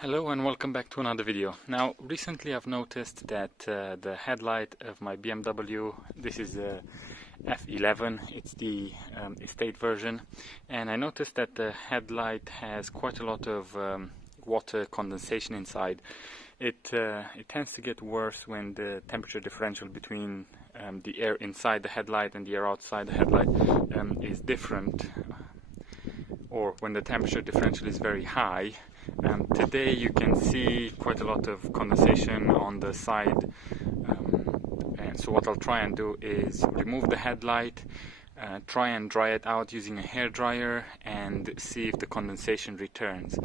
Hello and welcome back to another video. Now recently I've noticed that the headlight of my BMW, this is a F11, it's the estate version, and I noticed that the headlight has quite a lot of water condensation inside. It tends to get worse when the temperature differential between the air inside the headlight and the air outside the headlight is different, or when the temperature differential is very high. Today you can see quite a lot of condensation on the side, and so what I'll try and do is remove the headlight, try and dry it out using a hairdryer and see if the condensation returns.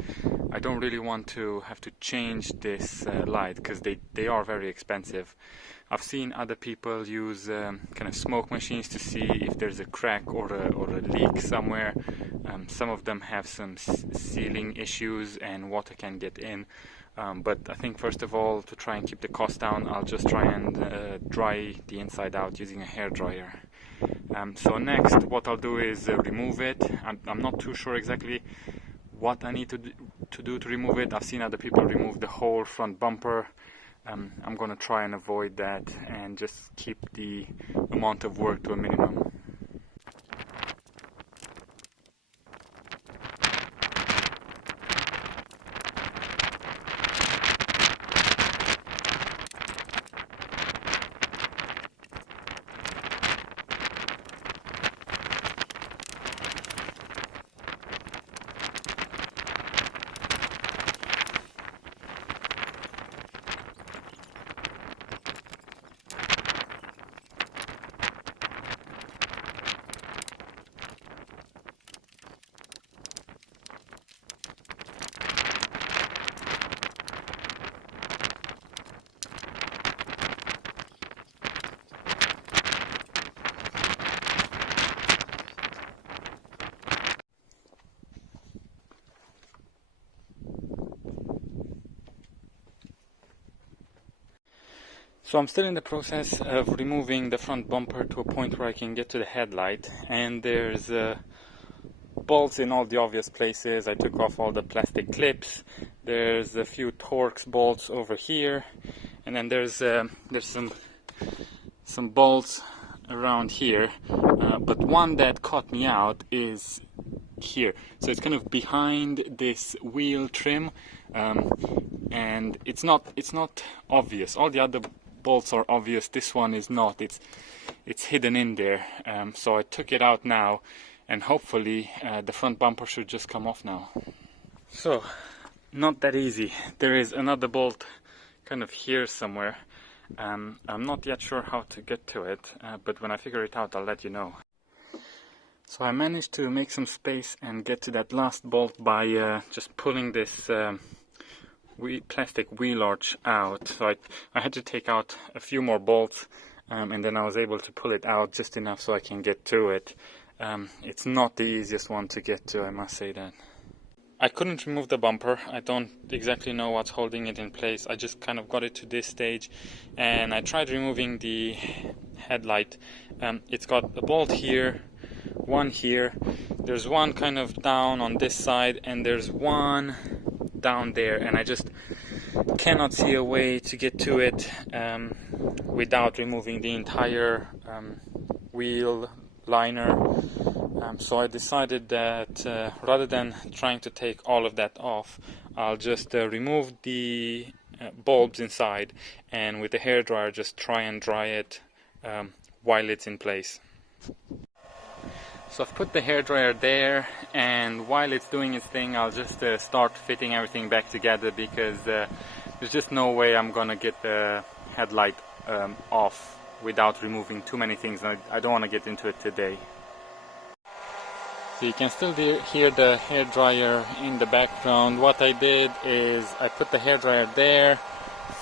I don't really want to have to change this light because they are very expensive. I've seen other people use kind of smoke machines to see if there's a crack or a leak somewhere. Some of them have some sealing issues and water can get in. But I think first of all, to try and keep the cost down, I'll just try and dry the inside out using a hairdryer. So next, what I'll do is remove it. I'm not too sure exactly what I need to do to remove it. I've seen other people remove the whole front bumper. I'm going to try and avoid that and just keep the amount of work to a minimum. So I'm still in the process of removing the front bumper to a point where I can get to the headlight, and there's bolts in all the obvious places. I took off all the plastic clips. There's a few Torx bolts over here, and then there's some bolts around here, but one that caught me out is here. So it's kind of behind this wheel trim, and it's not obvious. All the other bolts are obvious, this one is not. It's hidden in there, so I took it out now, and hopefully the front bumper should just come off now. So not that easy. There is another bolt kind of here somewhere. I'm not yet sure how to get to it, but when I figure it out I'll let you know. So I managed to make some space and get to that last bolt by just pulling this plastic wheel arch out. So I had to take out a few more bolts, and then I was able to pull it out just enough so I can get to it. It's not the easiest one to get to, I must say that. I couldn't remove the bumper. I don't exactly know what's holding it in place. I just kind of got it to this stage, and I tried removing the headlight. It's got a bolt here, one here, there's one kind of down on this side, and there's one down there, and I just cannot see a way to get to it without removing the entire wheel liner. So I decided that rather than trying to take all of that off, I'll just remove the bulbs inside, and with a hairdryer just try and dry it while it's in place. So I've put the hairdryer there, and while it's doing its thing, I'll just start fitting everything back together, because there's just no way I'm gonna get the headlight off without removing too many things. I don't want to get into it today. So you can still hear the hairdryer in the background. What I did is I put the hairdryer there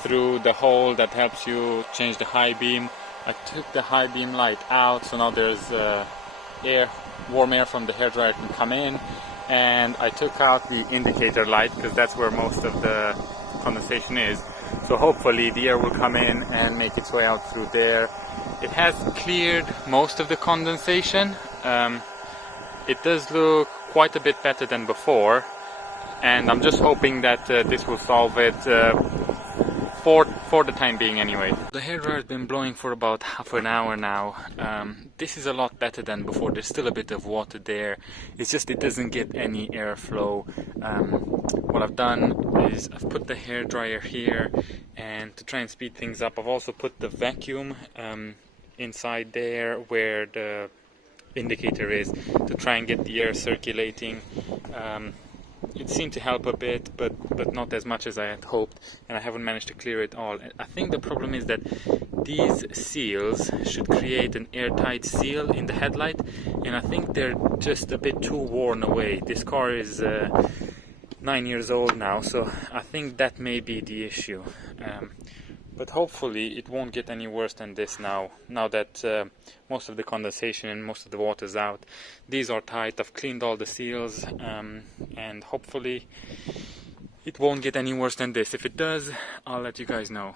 through the hole that helps you change the high beam. I took the high beam light out, so now there's warm air from the hairdryer can come in, and I took out the indicator light because that's where most of the condensation is. So hopefully the air will come in and make its way out through there. It has cleared most of the condensation. It does look quite a bit better than before, and I'm just hoping that this will solve it for the time being anyway. The hairdryer has been blowing for about half an hour now. This is a lot better than before. There's still a bit of water there. It's just it doesn't get any airflow. What I've done is I've put the hairdryer here, and to try and speed things up, I've also put the vacuum inside there where the indicator is, to try and get the air circulating. It seemed to help a bit, but not as much as I had hoped, and I haven't managed to clear it all. I think the problem is that these seals should create an airtight seal in the headlight, and I think they're just a bit too worn away. This car is 9 years old now, so I think that may be the issue. But hopefully it won't get any worse than this now that most of the condensation and most of the water's out. These are tight. I've cleaned all the seals, and hopefully it won't get any worse than this. If it does, I'll let you guys know.